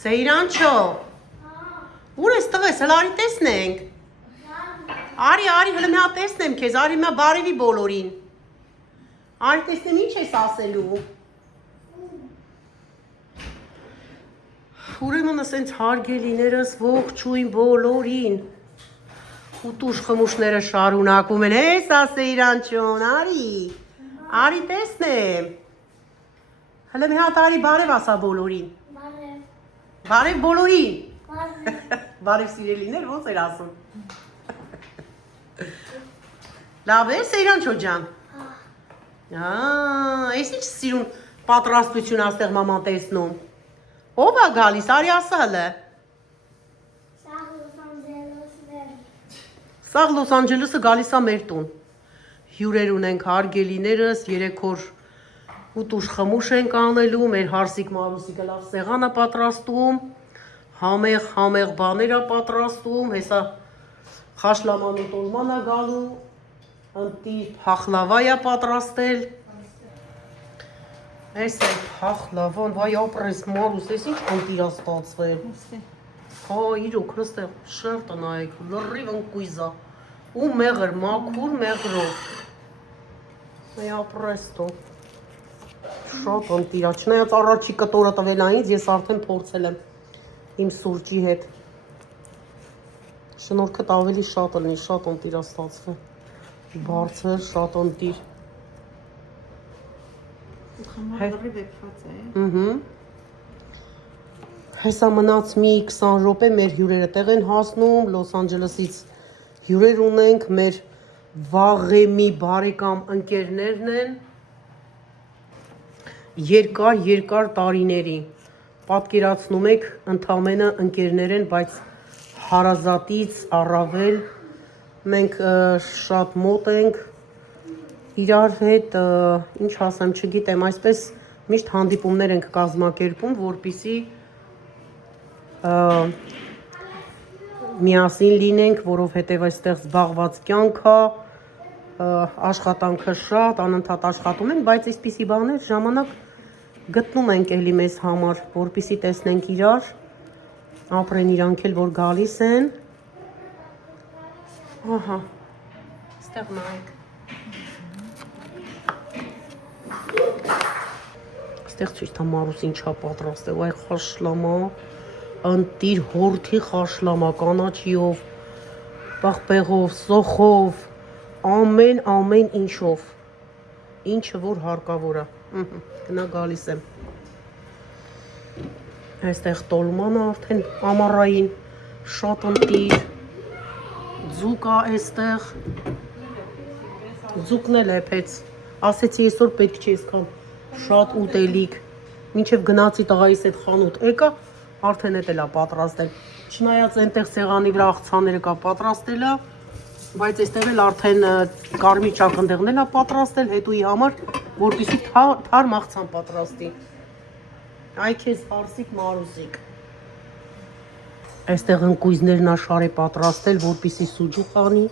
Սեյրանչո, ուր ես տղես, հլ արի տեսնենք։ Արի, հլը մի հատ տեսնեմ քեզ, արի մի բարևի բոլորին։ Արի տեսնեմ ինչ ես ասելու։ Ուրեմն ասենց հարգելիներս ողջույն բոլորին։ Ուտուշ խմուշները շարունակում են, հեսա Սեյրանչոն, արի տեսնեմ։ Հլը մի հատ արի բարև ասա բոլորին։ Բարև բոլորին։ Բարև սիրելիներ, ոնց էր ասում։ Լավ է Սեյրանչո ջան։ Ես ինչ սիրուն պատրաստություն աստեղ մաման տեսնում։ Ով է գալիս, արի ասա հլը։ Սաղ Լոս Անջելեսը գալիս է մեր տուն։ Հյուրեր ունենք հարգելիներս, 3 օր ուտուշ խմուշ ենք անելու, մեր հարսիկ Մարուսիկը լավ սեղան է պատրաստում, համեղ բաներ է պատրաստում, հեսա խաշլաման ու տոլման է գալու, ընտիր փախլավա է պատրաստել։ Այս է փախլավան, վայ ապրես Մարուս, ես ինչ ընտիր է ստացվել։ Իրոք, հստեղ շերտը նայեք, լրիվ ընկույզա, ու մեղր, մաքուր մեղրով, այ ապրեստո, շատ ընտիրա, չնայած առաջի կտորը տվել այնից, ես արդեն փորձել եմ իմ սուրճի հետ, շնորհքդ ավելի շատ լինի, շատ ընտիրա ստացվել, բարձր, շատ ընտիր, լրիվ էփված է, Հեսա մնաց մի 20 րոպե մեր հյուրերը տեղ են հասնում, Լոս Անջելեսից հյուրեր ունենք, մեր վաղեմի բարեկամ ընկերներն են, երկար տարիների, պատկերացնում եք ընդամենը ընկերներ են, բայց հարազատից առավել, մենք շատ մոտ ենք իրար հետ, ինչ ասեմ, չգիտեմ, այսպես միշտ հանդիպումներ ենք կազմակերպում, որպեսզի միասին լինենք, որովհետև այստեղ զբաղված կյանք է, աշխատանքը շատ, անընդհատ աշխատում ենք, բայց այսպիսի բաներ ժամանակ գտնում ենք էլի մեզ համար, որպեսզի տեսնենք իրար, ապրեն իրանք էլ, որ գալիս են, ահա, ստեղ նայեք, ստեղ ցույց տա Մարուս ինչա պատրաստել, այ խաշլամա, ընտիր հորթի խաշլամա, կանաչիով, պաղպեղով, սոխով, ամեն ինչով, ինչը որ հարկավոր է, գնա գալիս եմ, այստեղ տոլմանը արդեն ամառային, շատ ընտիր, ձուկ է այստեղ, ձուկն էլ էփեց, ասեցի այսօր պետք չի այսքան շատ ուտելիք, մինչև գնացի տղայիս այդ խանութ եկա, արդեն էտ էլ է պատրաստել, չնայած այնտեղ սեղանի վրա աղցաները կա պատրաստել է, բայց այստեղ էլ արդեն կարմիր ճակնդեղն էլ է պատրաստել հետուի համար, որպեսզի թարմ աղցան պատրաստի, այ քեզ հարսիկ Մարուսիկ, այստեղ ընկույզներն աշար է պատրաստել, որպեսզի սուջուկ անի,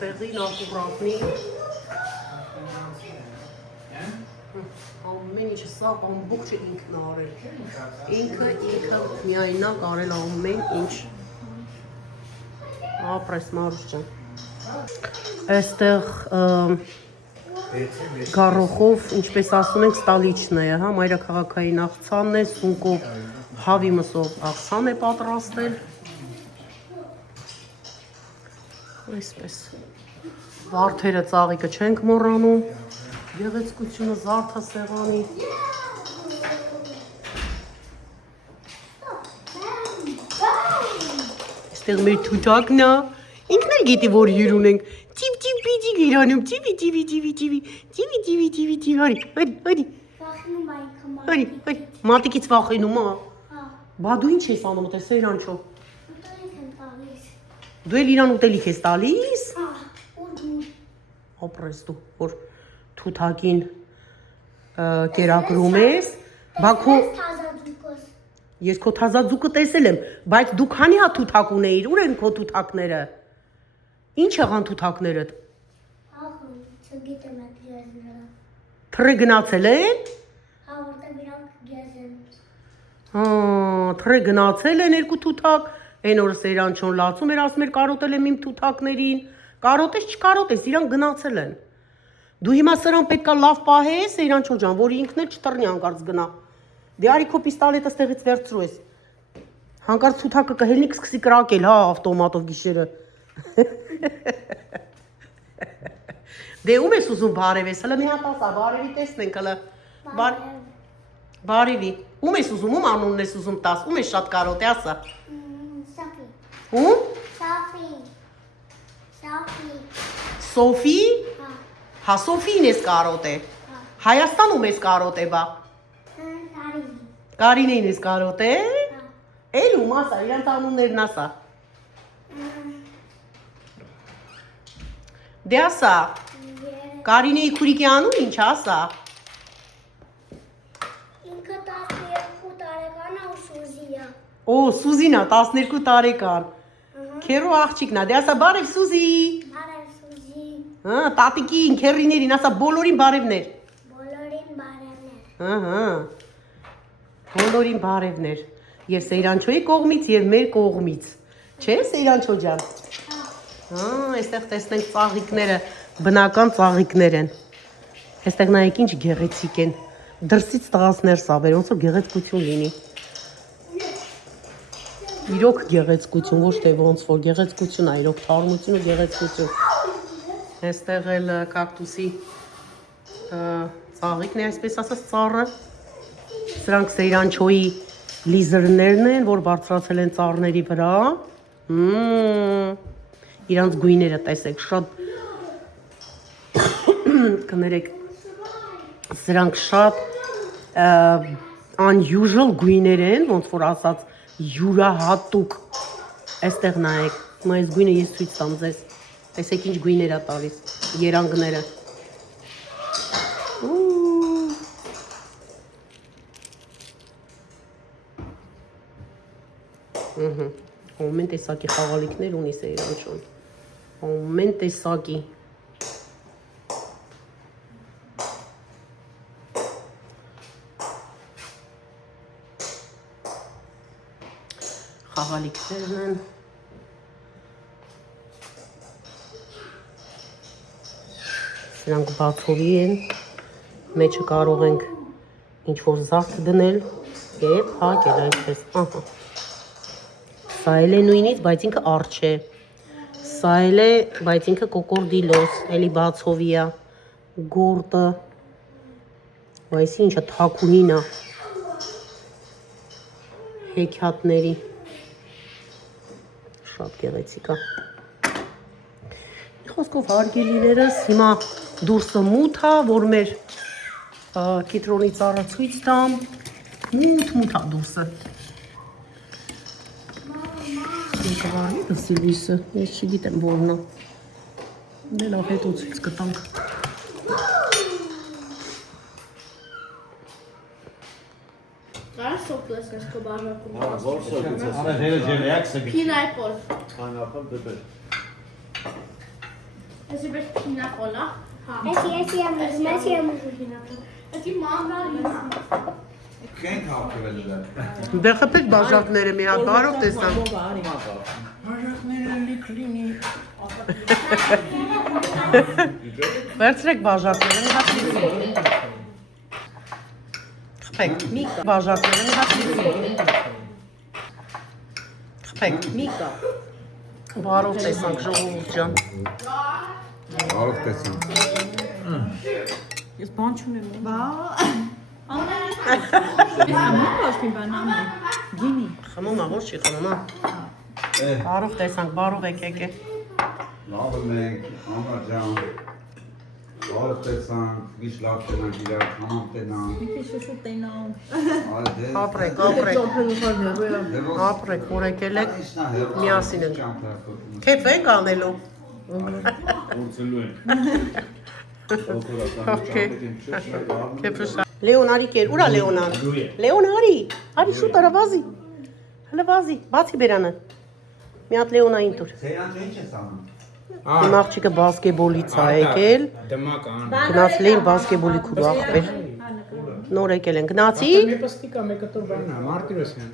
տեղին ակուրատնի, ամեն ինչը սա ամբողջը ինքն արել, ինքը միայնակ արել ամեն ինչ, ապրես Մարուս ջան, այստեղ գարոխով, ինչպես ասում ենք, ստալիչն է, մայրաքաղաքային աղցանն է, սունկով, հավի մսով աղցան է պատրաստել, այսպես, վարդերը ծաղիկը չենք մոռանում, գեղեցկությունը զարդը սեղանի, այստեղ մեր թութակն է, ինքն էլ գիտի, որ հյուր ունենք, տիվ իրանում, հարի, մատիկից վախենում, բա դու ինչ ես անում, տես Սեյրանչո, դու էլ իրան ուտելիք ես տալիս, ապրես դու, որ թութակին կերակրում ես, բա ես քո թազաձուկը տեսել եմ, բայց դու քանի հատ թութակ ունեիր, ուր են քո թութակները, ինչ եղան թութակներդ, Գիտեմ եք գեզնը։ Թրը գնացել են։ Հա, որտեղ իրանք գեզեն։ Թրը գնացել են երկու թութակ, այն օրը Սեյրանչոն լացում էր, ասում էր կարոտել եմ իմ թութակներին, կարոտես չկարոտես, իրանք գնացել են։ Դու հիմա սրան պետքա լավ պահես, Սեյրանչո ջան, որ ինքն էլ չտրնի հանկարծ գնա։ Դե արի քո պիստոլետը ստեղից վերցրու ես։ Հանկարծ թութակը կհելնի կսկսի կրակել, հա, ավտոմատով գիշերը։ Դե ում ես ուզում բարևես, հələ մի հատ ասա, բարևի տեսնենք, հələ։ Բարևի։ Ում ես ուզում, ում անունն ես ուզում տաս, ում ես շատ կարոտ է, ասա։ Սոֆի։ Ում? Սոֆի։ Սոֆի։ Սոֆի։ Հա։ Հա, Սոֆին ես կարոտ է։ Հա։ Հայաստանում ես կարոտ է, բա։ Կարինի։ Կարինեին ես կարոտ է։ Հա։ Էլ ում ասա, իրանց անուններն ասա։ Դե ասա, Կարինեի քուրիկի անուն ինչ ասա։ Ինքը 12 տարեկան է ու Սուզիա։ Օ, Սուզինա, 12 տարեկան։ Քերու աղջիկն է, դե ասա բարև Սուզի։ Բարև Սուզի։ Հա, տատիկին, քերիներին, ասա բոլորին բարևներ։ Բոլորին բարևներ։ Ահա։ Բոլորին բարևներ։ Եվ Սեյրանչոյի կողմից, եւ մեր կողմից։ Չէ, Սեյրանչո ջան։ Հա, այստեղ տեսնենք ծաղիկները, բնական ծաղիկներ են։ Այստեղ նայեք ինչ գեղեցիկ են։ Դրսից տղաս ներս ավեր, ոնց որ գեղեցկություն լինի։ Իրոք գեղեցկություն, ոչ թե ոնց որ գեղեցկություն է, իրոք թարմություն ու գեղեցկություն։ Այստեղ էլ կակտուսի ծաղիկն է, այսպես ասած ծառը։ Սրանք Սեյրանչոյի լիզերներն են, որ բարձրացել են ծառների վրա։ Իրանց գույները տեսեք, շատ կներեք, սրանք շատ unusual գույներ են, ոնց որ ասած յուրահատուկ։ Այստեղ նայեք, հիմա այս գույնը ես ցույց տամ ձեզ։ Տեսեք ինչ գույներ է տալիս, երանգները։ Ամեն տեսակի խաղալիքներ ունի Սեյրանչոն։ Ամեն տեսակի։ Խաղալիքներն են։ Սրանք բացովի են, մեջը կարող ենք ինչ-որ զարդ դնել և հակել այսպես, ահա։ Սա էլ է նույնից, բայց ինքը արջ է։ Սա էլ է, բայց ինքը կոկորդիլոս, էլի բացովի է, գորտը, այս ինչը թակունին է, հեքյատների, շատ գեղեցիկ է։ Խոսքով հարգելիներս, հիմա դուրսը մութ է, որ մեր կիտրոնի ծառը ցույց տամ, մութ է դուրսը։ Կվարվի դսի լույսը, ես չգիտեմ որն է, դե լավ հետո ցույց կտանք։ Կարաս սոպլես ես քո բաժակում։ Որ սոկից ես։ Արա դերը ջերեաքսը Փինայպոլ։ Pineapple pepper. Էսի բես փինայպոլ, հա։ Էսի եմ ուզում։ Էսի մանգալի։ Քենք հապկվել դա։ Դե խփեք բաժակները մի հատ, բարով տեսամ։ Բաժակները լիք լինի։ Վերցրեք բաժակները, մի հատ լիքրի։ Խփեք, մի կա բաժակները, մի հատ լիքրի։ Խփեք, մի կա։ Բարով տեսանք, ժողովուրդ ջան։ Բարով տեսանք։ Ես բան չունեմ։ Բա։ Ոչ մի բան ամեն։ Գինի։ Խմում ա, ոչ չի խմում ա։ Բարով տեսանք, բարով եկեք։ Լավ ենք, ամար ջան։ Բարով տեսանք, գիշ լավ տնանք իրար, համամ տնանք։ Մի քիչ շուտ տենամ։ Այդե։ Ապրեք, ապրեք, որ եկել եք, միասին ենք։ Քեփ ենք անելու։ Ուրցելու են։ Քեփը շա։ Լեոն արի կեր, ուրա Լեոնան։ Լեոն արի, արի շուտ արա վազի։ Հələ վազի, բացի բերանը։ Մի հատ Լեոնային տուր։ Սեյրանչը ինչ ես անում։ Իմ աղջիկը բասկետբոլից է եկել։ Դմական։ Գնացել էին բասկետբոլի քուր ախպեր։ Նոր եկել են։ Գնացի։ Մի պստիկա մեկը տոր բանա, Մարտիրոսյան։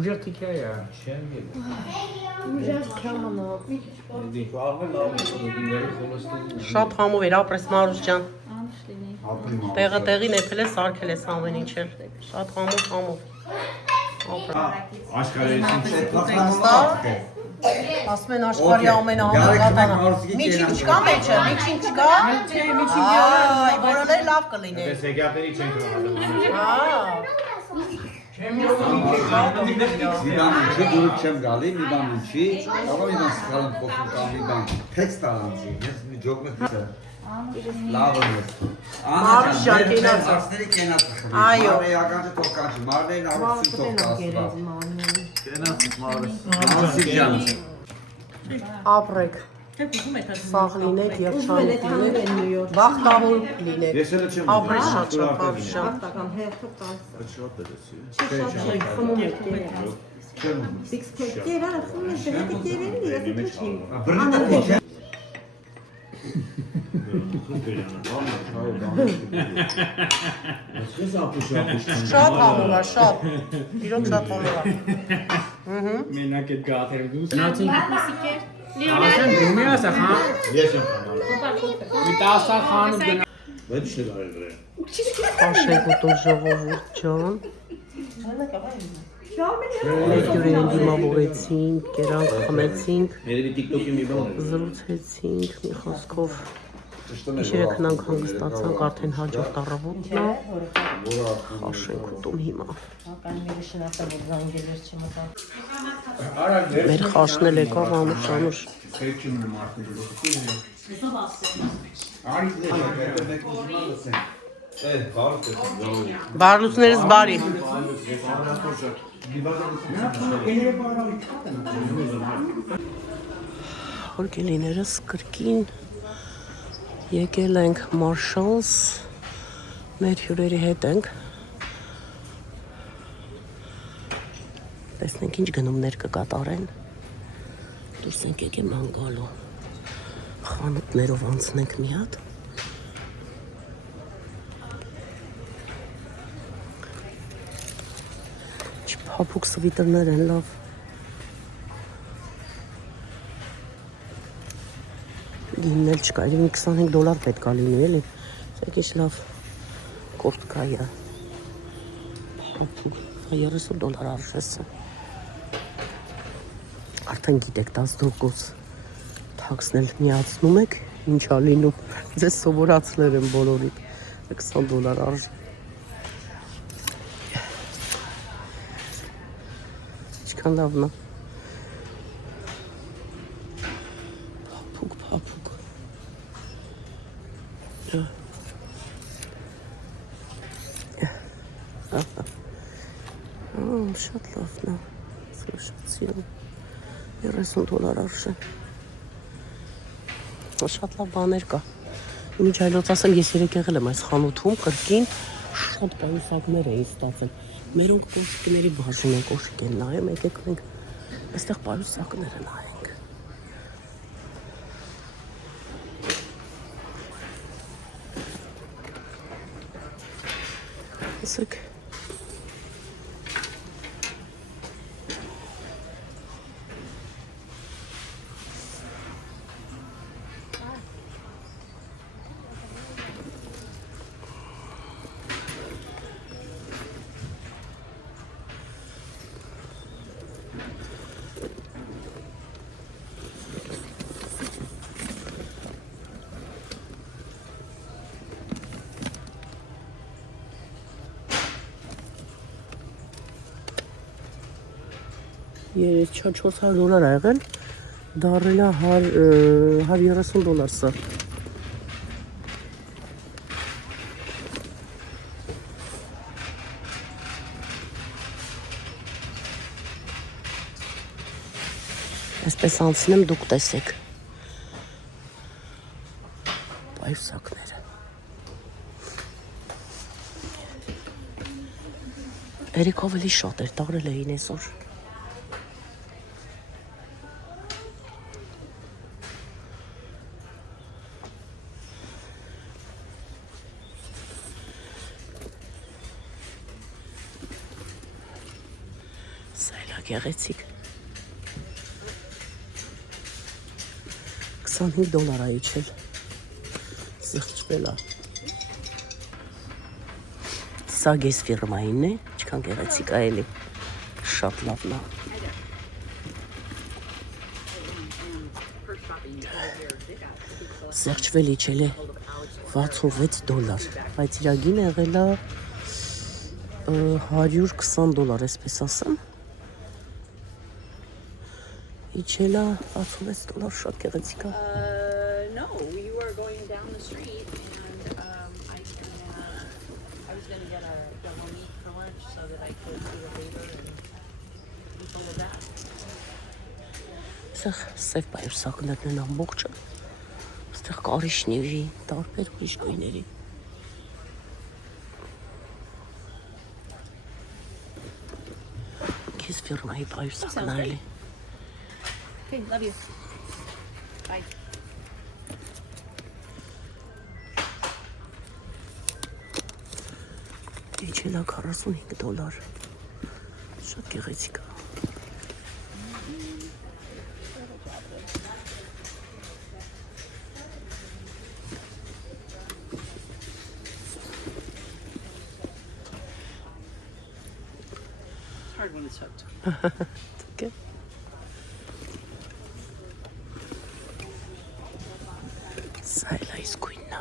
Ուժեղ թիքա է։ Շատ համով էր ապրես Մարուս ջան։ Տեղը տեղին էփել է, սարքել ես ամեն ինչ էլ։ Շատ համով։ Ասում են աշխարհի ամենահամագատանը։ Միջին չկա մեջը, միջին չկա։ Չէ, միջին այ, որոնը լավ կլիներ։ Սեգյատերի չենք հավատում։ Մի բան ինչի դուրս չեմ գալի, մի բան ինչի, կարող եմ իրանց սխալն փոխում կամ մի բան տեքստ արանցի, ես մի ջոկն եմ լավ եմ Մարուս ջան, կենաց։ Ասների կենաց խմի, Այո։ մարեականջը թող կանչի, մարներին առողջություն թող կասպա Կենաց Մարուս։ Անսիկ ջան Ապրեք, սաղ լինեք և շանիք լինեք, բախտավոր լինեք, Ես էլ չեմ ապրես շատ շապավշան։ շատ է դեսի։ Շատ համով է, շատ, իրոք շատ համով է։ Մենակ այդ գաթերը դուս։ Գնացին։ Ասեն դու ասա խան։ Ես եմ խանալ։ Մի տասա խան ու գնա։ Բայց չէ արել դրե։ Աշենք ուտոր ժողովուրդ ջան։ Երկյուրին դիմավորեցինք, կերանք խմեցինք, Երևի TikTok-ի մի բան է։ զրուցեցինք, մի խոսքով Իշերը քնանք հանգստացանք, արդեն հաջորդ առավոտն է, աշենք ուտում հիմա։ Մեր խաշն էլ եկավ անուշ։ Բարլուցներս բարի։ Հորգելիներս կրկին եկել ենք Marshall's, մեր հյուրերի հետ ենք, տեսնենք ինչ գնումներ կկատարեն, դուրս ենք եկել մանգալու, խանութներով անցնենք մի հատ, փափուկ սվիտերներ են լավ, գինն էլ չկա, մի $25 պետք է լինի, էլի, սեկ ինչ լավ կորտկա է, $30 արժեսը, արդեն գիտեք 10% թաքսն էլ միացնում եք, ինչ ա լինում, ձեզ սովորացնել եմ բոլորիդ, $20 արժ, ինչքան լավն է, փափուկ, շատ լավն է, շատ սիրում, $30 արժեն, շատ լավ բաներ կա, ինչ այլոց ասեմ, ես երեկ եղել եմ այս խանութում, կրկին շատ պայուսակներ էին ստացել, մերոնք կոշիկների բաժին են, կոշիկ են նայեմ, եկեք մենք այստեղ պայուսակները նայենք, ասեք, $400 ա եղել, դարել է $130 սա։ Այսպես անցնեմ, դուք տեսեք։ Պայուսակները։ Երեկ ավելի շատ էր, դարել էին այսօր։ Գեղեցիկ։ $25 է իջել։ Զղջվել է։ Սա գես ֆիրմային է, ինչքան գեղեցիկ է էլի։ Շատ լավն է։ Զղջվել իջել է $66, բայց իր գինը եղել է $120, այսպես ասեմ։ Իջել է $66, շատ գեղեցիկ է։ No, we were going down the street and I was going to get a double meat for lunch so that I could do a labor and eat all of that. Սա սև պայուսակներն են ամբողջը։ Այստեղ կարիշների, տարբեր ուրիշ գույների։ Քեզ ֆիրմայի պայուսակն է էլի։ Okay, love you. Bye. Իջել է $45։ Շատ գեղեցիկ է։ It's hard when it's hooked. Okay. Սա էլ այս գույնն է։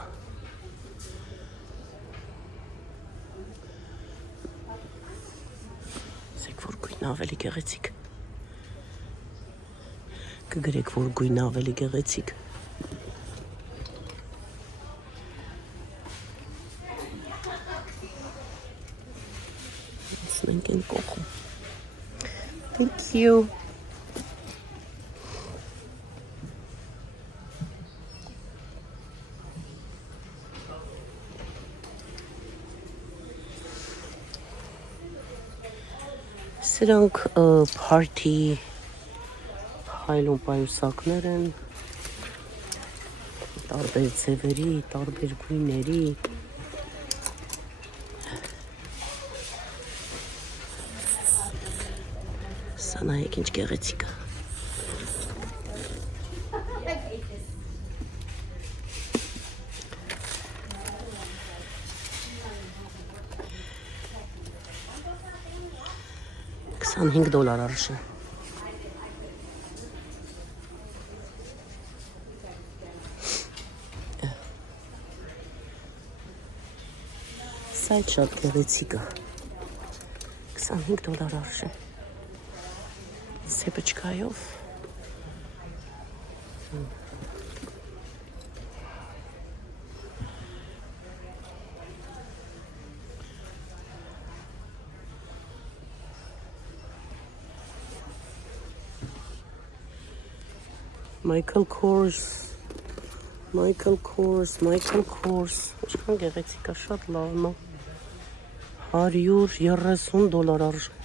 Ասեք, որ գույնը ավելի գեղեցիկ։ Կգրեք, որ գույնը ավելի գեղեցիկ։ Մենք են կողում։ Thank you. Սրանք party հայլուն պայուսակներ են, տարբեր ձևերի, տարբեր գույների։ Սա նայեք ինչ գեղեցիկ է։ $25 արժի։ Սա էլ շատ գեղեցիկ է։ $25 արժի։ Սեպեչկայով։ Michael Kors, Ինչքան գեղեցիկ է, շատ լավն է։ $130 արժի։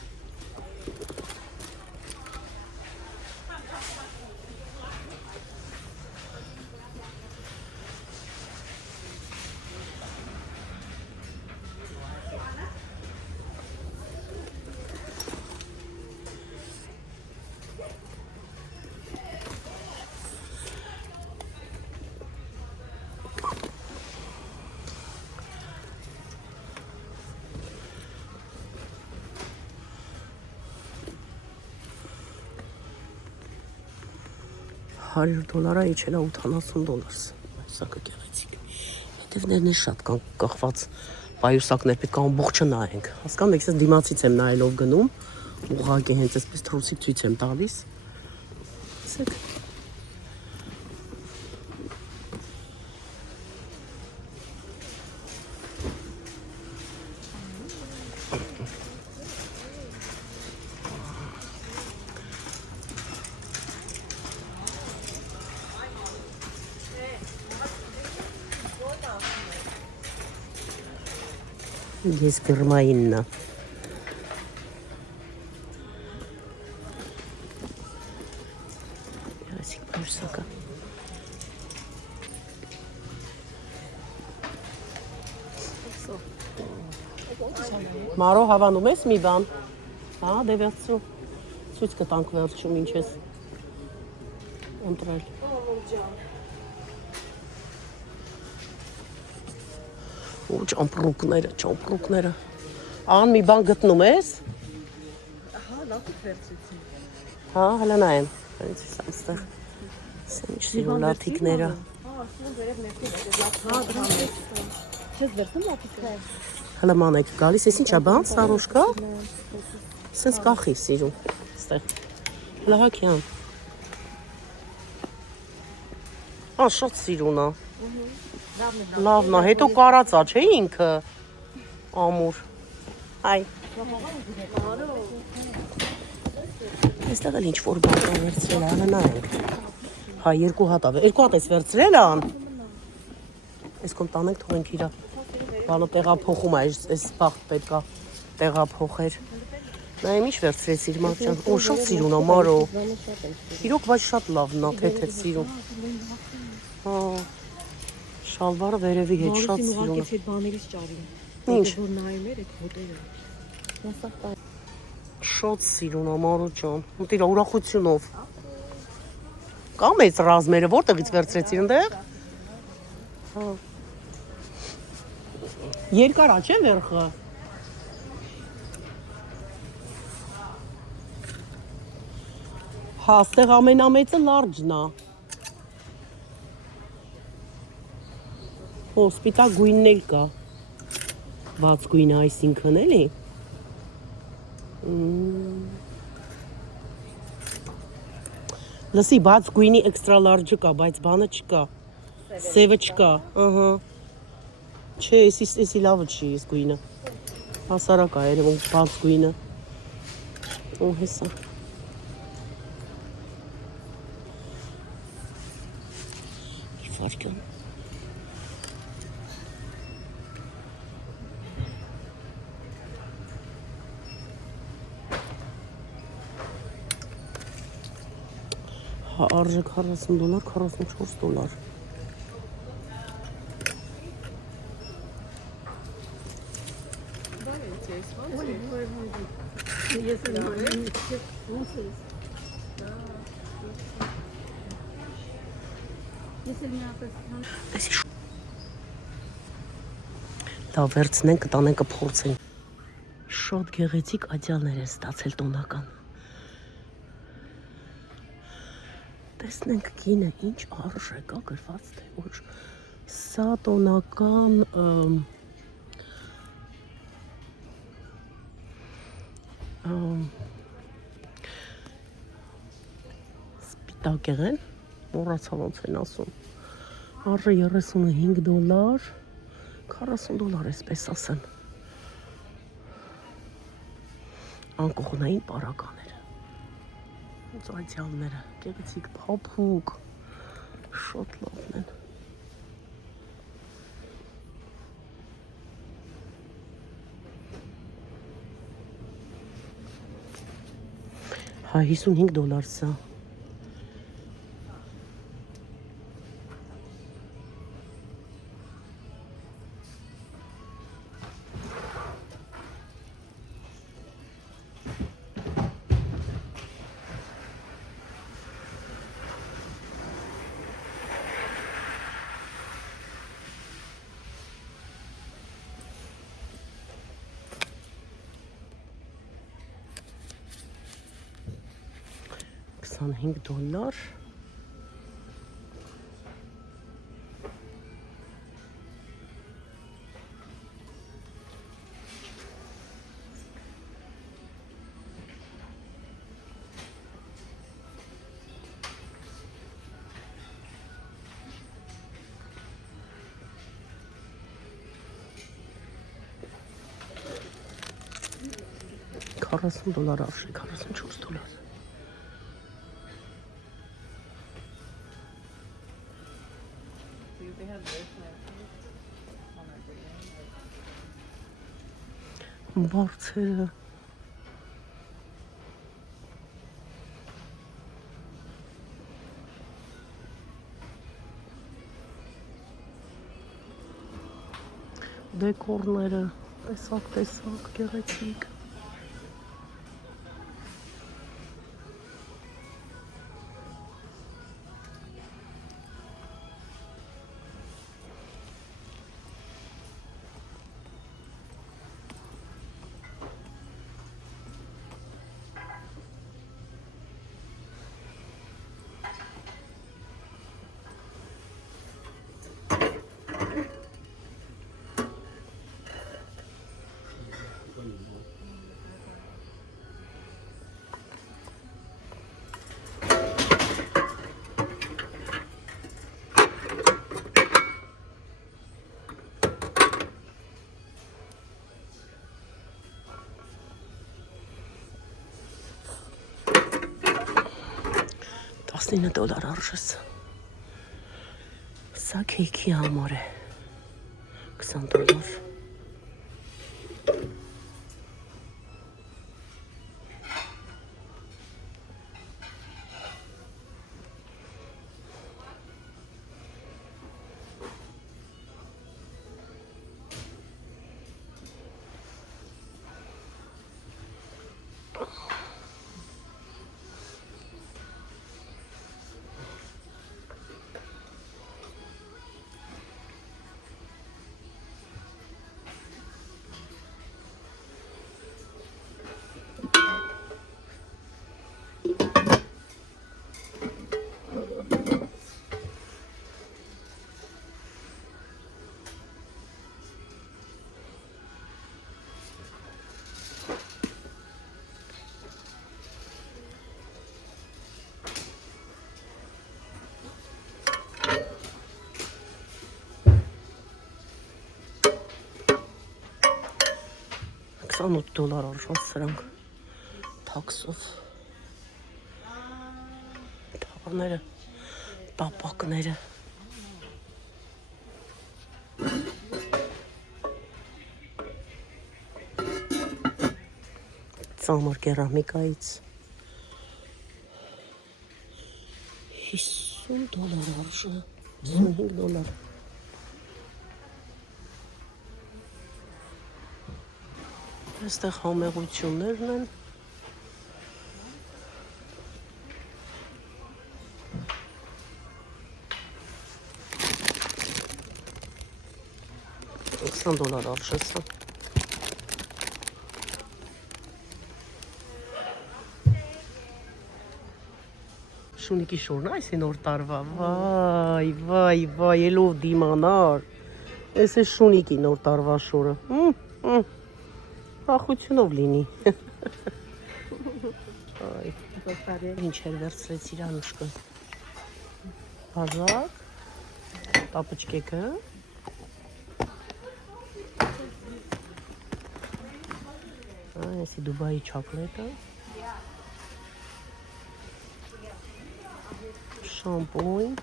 $100 իջել է $80։ Սա գեղեցիկ։ Հետևներն է շատ կան կախված պայուսակներ, պետք է ամբողջը նայենք։ Հասկանում եք, ես դիմացից եմ նայելով գնում, ուղղակի հենց այսպես թրուսիկ ցույց եմ տալիս։ Ասեք։ Ես ֆիրմայինն է։ Գեղեցիկ պայուսակը։ Մարո հավանում ես մի բան։ Հա, դե վերցրու։ Ցույց կտանք վերջում ինչ ես ընտրել։ Ու ճամպրուկները։ Ան մի բան գտնում ես։ Ահա, լավ վերցրեցին։ Հա, հələ նայեմ։ Այնց այստեղ։ Ինչ սիրուն լաթիկները։ Չես վերցնում լապիկներ։ Հələ մանեք գալիս, ես ինչա բան, սարոշկա։ Սենց կախի սիրուն։ Այստեղ։ Հələ հակյան։ Շատ սիրուն է։ Լավն է, հետո կարածա, չէ ինքը։ Ամուր։ Այ։ Այստեղ էլ ինչ-որ բան կա վերցրել, հələ նայենք։ Հա, 2 հատ է։ 2 հատ ես վերցրել ան։ Այս կոմ տանենք թողենք իրա։ Բանը տեղափոխում է, այս բախտ պետք է տեղափոխեր։ Նայեմ ինչ վերցրեցիր Մարտյան։ Օ, շատ սիրուն է, Մարո։ Իրոք, բայց շատ լավն է, թեթև սիրուն։ Հա։ Շալվարը վերևի հետ շատ սիրուն է։ Այդ բաներից ճարին։ Ինչ։ Որ նայում էր այդ հոտերը։ Շատ սիրուն է, Մարո ջան։ Մտիր ուրախությունով։ Կա մեծ ռազմերը, որտեղից վերցրեցիր այնտեղ։ Հա։ Երկար է, չէ՞ վերխը։ Հա, ստեղ ամենամեծը լարջն է։ Հո, սպիտակ գույնն էլ կա։ Բաց գույնը այսինքն էլի։ Լսի, բաց գույնի էքստրա լարջը կա, բայց բանը չկա։ Սևը չկա, ըհը։ Չէ, էսի լավը չի էս գույնը։ Հասարակ է երևում բաց գույնը։ Ու հեսա։ Իվարկյոն։ Հա, արժեք $40, $44։ Լավ, վերցնենք, կտանենք, կփորձենք։ Շատ գեղեցիկ ադյալներ են ստացել տոնական։ Տեսնենք կինը ինչ արժեք է գրված թե ոչ։ Սա տոնական սպիտակ են, մոռացա ոնց են ասում։ Արժե $35, $40 էսպես ասեն։ Անկողնային պարակաները։ Ծայցյալները, գեղեցիկ փափուկ, շատ լավն են։ Հա, $55 սա։ $25 $40 արժի, $44։ Բարձերը դեկորները տեսակ գեղեցիկ $9 արժես։ Սա քեյքի համար է։ $20։ $28 արժան սրանք թաքսով թաղները, տապակները ծամր կերամիկայից $50 արժա, $55 Այստեղ համեղություններն են $20 արժես է Շունիկի շորն այս է նոր տարվա վայ ելով դիմանար Այս է Շունիկի նոր տարվա շորը Ախությունով լինի Ինչ էր վերցրեց իրանուշկը Հազակ Տապուչկեկը Այսի Դուբայի չակլետը Շամպույն